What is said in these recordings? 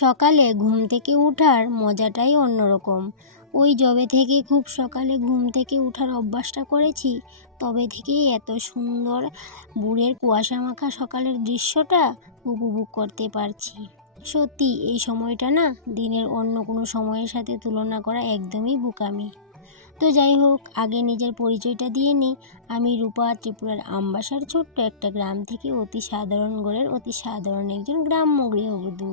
সকালে ঘুম থেকে ওঠার মজাটাই অন্যরকম। ওই যবে থেকে খুব সকালে ঘুম থেকে ওঠার অভ্যাসটা করেছি, তবে থেকেই এত সুন্দর ভোরের কুয়াশা মাখা সকালের দৃশ্যটা উপভোগ করতে পারছি। সত্যি এই সময়টা না দিনের অন্য কোনো সময়ের সাথে তুলনা করা একদমই বোকামি। তো যাই হোক, আগে নিজের পরিচয়টা দিয়ে নিই। আমি রূপা, ত্রিপুরার আমবাসার ছোট্ট একটা গ্রাম থেকে অতি সাধারণ ঘরের অতি সাধারণ একজন গ্রাম্য গৃহবধূ।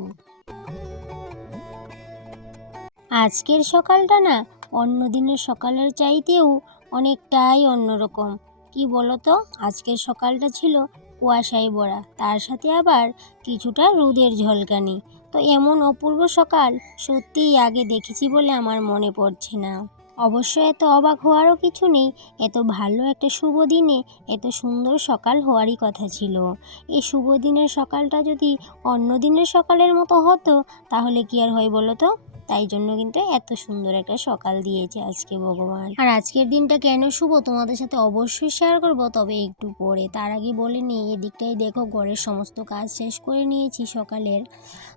আজকের সকালটা না অন্য দিনের সকালের চাইতেও অনেকটাই অন্যরকম। কি বলতো, আজকের সকালটা ছিল কুয়াশায় ভরা, তার সাথে আবার কিছুটা রোদের ঝলকানি। তো এমন অপূর্ব সকাল সত্যিই আগে দেখেছি বলে আমার মনে পড়ছে না। অবশ্য এত অবাক হওয়ারও কিছু নেই। এত ভালো একটা শুভ দিনে এত সুন্দর সকাল হওয়ারই কথা ছিল। এই শুভ দিনের সকালটা যদি অন্য দিনের সকালের মতো হতো তাহলে কি আর হয় বলো তো। তাই জন্য কিন্তু এত সুন্দর একটা সকাল দিয়েছে আজকে ভগবান। আর আজকের দিনটা কেন শুভ তোমাদের সাথে অবশ্যই শেয়ার করব, তবে একটু পরে। তার আগে বলে নিই, এদিকটাই দেখো ঘরের সমস্ত কাজ শেষ করে নিয়েছি সকালের।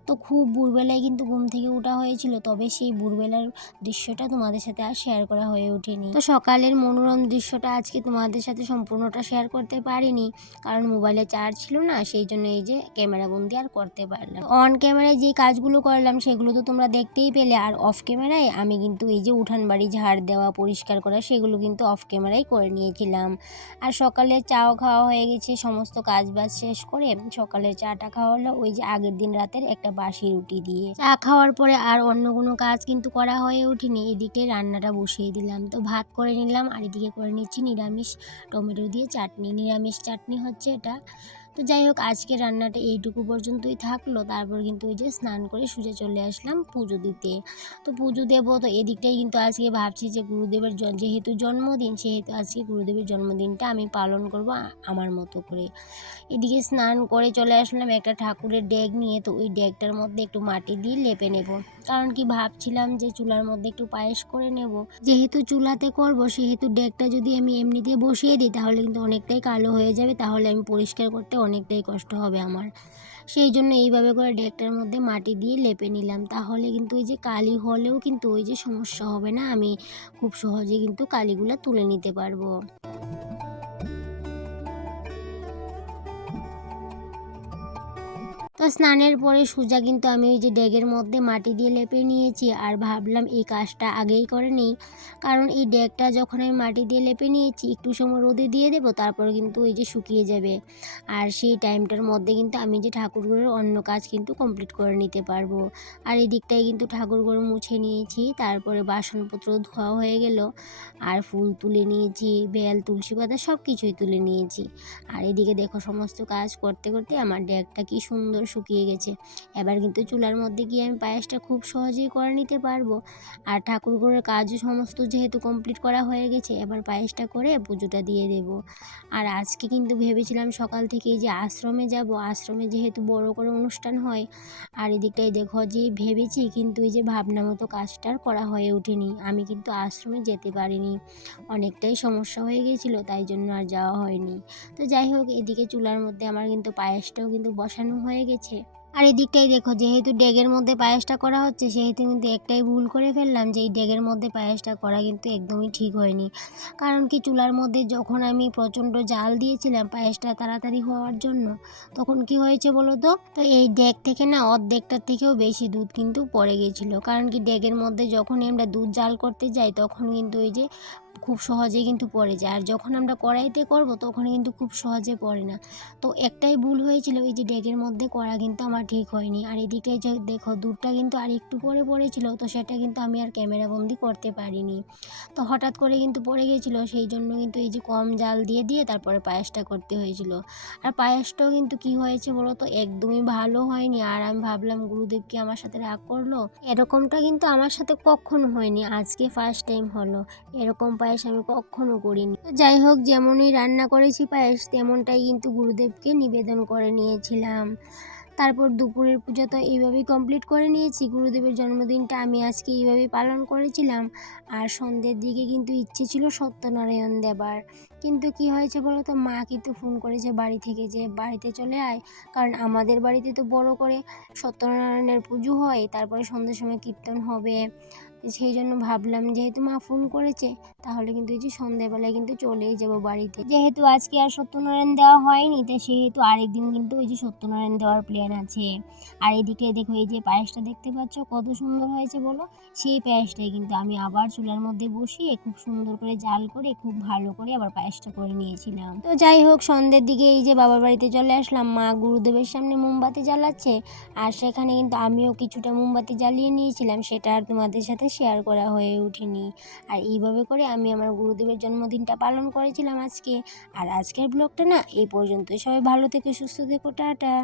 তো খুব ভোরবেলায় কিন্তু ঘুম থেকে ওঠা হয়েছিল, তবে সেই ভোরবেলার দৃশ্যটা তোমাদের সাথে আর শেয়ার করা হয়ে ওঠেনি। তো সকালের মনোরম দৃশ্যটা আজকে তোমাদের সাথে সম্পূর্ণটা শেয়ার করতে পারিনি, কারণ মোবাইলে চার্জ ছিল না, সেই জন্য এই যে ক্যামেরা বন্দি আর করতে পারলাম। অন ক্যামেরায় যে কাজগুলো করলাম সেগুলো তো তোমরা দেখতেই পেলে, আর অফ ক্যামেরায় আমি কিন্তু এই যে উঠান বাড়ি ঝাড় দেওয়া পরিষ্কার করা সেগুলো কিন্তু অফ ক্যামেরায় করে নিয়েছিলাম। আর সকালে চাও খাওয়া হয়ে গেছে, সমস্ত কাজ বাজ শেষ করে সকালের চাটা খাওয়া হলো ওই যে আগের দিন রাতের একটা বাসি রুটি দিয়ে। চা খাওয়ার পরে আর অন্য কোনো কাজ কিন্তু করা হয়ে ওঠেনি। এদিকে রান্নাটা বসিয়ে দিলাম, তো ভাত করে নিলাম আর এদিকে করে নিচ্ছি নিরামিষ টমেটো দিয়ে চাটনি। নিরামিষ চাটনি হচ্ছে এটা। তো যাই হোক, আজকে রান্নাটা এইটুকু পর্যন্তই থাকলো। তারপর কিন্তু ওই যে স্নান করে সোজা চলে আসলাম পুজো দিতে। তো পুজো দেবো, তো এদিকটাই কিন্তু আজকে ভাবছি যে গুরুদেবের যেহেতু জন্মদিন, সেহেতু আজকে গুরুদেবের জন্মদিনটা আমি পালন করব আমার মতো করে। এদিকে স্নান করে চলে আসলাম একটা ঠাকুরের ডেক নিয়ে। তো ওই ডেকটার মধ্যে একটু মাটি দিয়ে লেপে নেব, কারণ কি ভাবছিলাম যে চুলার মধ্যে একটু পায়েস করে নেব। যেহেতু চুলাতে করব সেহেতু ডেকটা যদি আমি এমনিতে বসিয়ে দিই তাহলে কিন্তু অনেকটাই কালো হয়ে যাবে, তাহলে আমি পরিষ্কার করতে অনেকটাই কষ্ট হবে আমার। সেই জন্য এইভাবে করে ডেকটার মধ্যে মাটি দিয়ে লেপে নিলাম, তাহলে কিন্তু ওই যে কালি হলেও কিন্তু ওই যে সমস্যা হবে না, আমি খুব সহজে কিন্তু কালিগুলো তুলে নিতে পারবো। তো স্নানের পরে সোজা কিন্তু আমি ওই যে ডেগের মধ্যে মাটি দিয়ে লেপে নিয়েছি, আর ভাবলাম এই কাজটা আগেই করে নিই, কারণ এই ডেগটা যখন আমি মাটি দিয়ে লেপে নিয়েছি একটু সময় রোদে দিয়ে দেবো, তারপর কিন্তু ওই যে শুকিয়ে যাবে। আর সেই টাইমটার মধ্যে কিন্তু আমি যে ঠাকুরঘরের অন্য কাজ কিন্তু কমপ্লিট করে নিতে পারবো। আর এই দিকটায় কিন্তু ঠাকুরঘর মুছে নিয়েছি, তারপরে বাসনপত্র ধোয়া হয়ে গেল, আর ফুল তুলে নিয়েছি, বেল তুলসী পাতা সব কিছুই তুলে নিয়েছি। আর এদিকে দেখো সমস্ত কাজ করতে করতে আমার ডেকটা কি সুন্দর শুকিয়ে গেছে। এবার কিন্তু চুলার মধ্যে গিয়ে আমি পায়েসটা খুব সহজেই করে নিতে পারবো। আর ঠাকুর ঘরের কাজও সমস্ত যেহেতু কমপ্লিট করা হয়ে গেছে, এবার পায়েসটা করে পুজোটা দিয়ে দেব। আর আজকে কিন্তু ভেবেছিলাম সকাল থেকেই যে আশ্রমে যাব, আশ্রমে যেহেতু বড় করে অনুষ্ঠান হয়। আর এদিকটাই দেখো যে ভেবেছি কিন্তু এই যে ভাবনা মতো কাজটা আর করা হয়ে ওঠেনি, আমি কিন্তু আশ্রমে যেতে পারিনি, অনেকটাই সমস্যা হয়ে গিয়েছিল, তাই জন্য আর যাওয়া হয়নি। তো যাই হোক, এদিকে চুলার মধ্যে আমার কিন্তু পায়েসটাও কিন্তু বসানো হয়ে গেছে। আর এদিকটাই দেখো, যেহেতু ডেগের মধ্যে পায়েসটা করা হচ্ছে সেহেতু কিন্তু একটাই ভুল করে ফেললাম, যে এই ডেগের মধ্যে পায়েসটা করা কিন্তু একদমই ঠিক হয়নি। কারণ কি চুলার মধ্যে যখন আমি প্রচণ্ড জাল দিয়েছিলাম পায়েসটা তাড়াতাড়ি হওয়ার জন্য, তখন কি হয়েছে বলো তো, এই ডেগ থেকে না অর্ধেকটার থেকেও বেশি দুধ কিন্তু পড়ে গেছিলো। কারণ কি ডেগের মধ্যে যখনই আমরা দুধ জাল করতে যাই তখন কিন্তু ওই যে খুব সহজেই কিন্তু পড়ে যায়, আর যখন আমরা কড়াইতে করব তখন কিন্তু খুব সহজে পড়ে না। তো একটাই ভুল হয়েছিল, এই যে ডেগের মধ্যে করা কিন্তু আমার ঠিক হয়নি। আর এদিকে যে দেখো দুধটা কিন্তু আর একটু পরে পড়েছিল, তো সেটা কিন্তু আমি আর ক্যামেরা বন্দি করতে পারিনি। তো হঠাৎ করে কিন্তু পড়ে গেছিলো, সেই জন্য কিন্তু এই যে কম জাল দিয়ে দিয়ে তারপরে পায়েসটা করতে হয়েছিল। আর পায়েসটাও কিন্তু কি হয়েছে বলো তো, একদমই ভালো হয়নি। আর আমি ভাবলাম গুরুদেব কি আমার সাথে রাগ করলো, এরকমটা কিন্তু আমার সাথে কখনো হয়নি, আজকে ফার্স্ট টাইম হলো। এরকম পায়েস আমি কখনো করিনি। তো যাই হোক, যেমনই রান্না করেছি পায়েস তেমনটাই কিন্তু গুরুদেবকে নিবেদন করে নিয়েছিলাম। তারপর দুপুরের পূজা তো এইভাবেই কমপ্লিট করে নিয়েছি। গুরুদেবের জন্মদিনটা আমি আজকে এইভাবেই পালন করেছিলাম। আর সন্ধ্যের দিকে কিন্তু ইচ্ছে ছিল সত্যনারায়ণ দেবার, কিন্তু কি হয়েছে বলো তো, মা কিন্তু ফোন করেছে বাড়ি থেকে যে বাড়িতে চলে আয়, কারণ আমাদের বাড়িতে তো বড় করে সত্যনারায়ণের পুজো হয়, তারপরে সন্ধ্যের সময় কীর্তন হবে। সেই জন্য ভাবলাম যেহেতু মা ফোন করেছে, তাহলে কিন্তু এই যে সন্ধ্যেবেলায় কিন্তু চলেই যাব বাড়িতে। যেহেতু আজকে আর সত্যনারায়ণ দেওয়া হয়নি, তাই সেহেতু আরেকদিন কিন্তু ওই যে সত্যনারায়ণ দেওয়ার প্ল্যান আছে। আর এদিকে দেখো, এই যে পায়েসটা দেখতে পাচ্ছ কত সুন্দর হয়েছে বলো। সেই পায়েসটাই কিন্তু আমি আবার চুলার মধ্যে বসিয়ে খুব সুন্দর করে জাল করে খুব ভালো করে আবার পায়েসটা করে নিয়েছিলাম। তো যাই হোক, সন্ধ্যের দিকে এই যে বাবার বাড়িতে চলে আসলাম, মা গুরুদেবের সামনে মোমবাতি জ্বালাচ্ছে, আর সেখানে কিন্তু আমিও কিছুটা মোমবাতি জ্বালিয়ে নিয়েছিলাম, সেটা আর তোমাদের সাথে শেয়ার করা হয়ে ওঠেনি। আর এইভাবে করে আমি আমার গুরুদেবের জন্মদিনটা পালন করেছিলাম আজকে। আর আজকের ব্লগটা না এই পর্যন্তই। সবাই ভালো থেকো, সুস্থ থেকো, টাটা।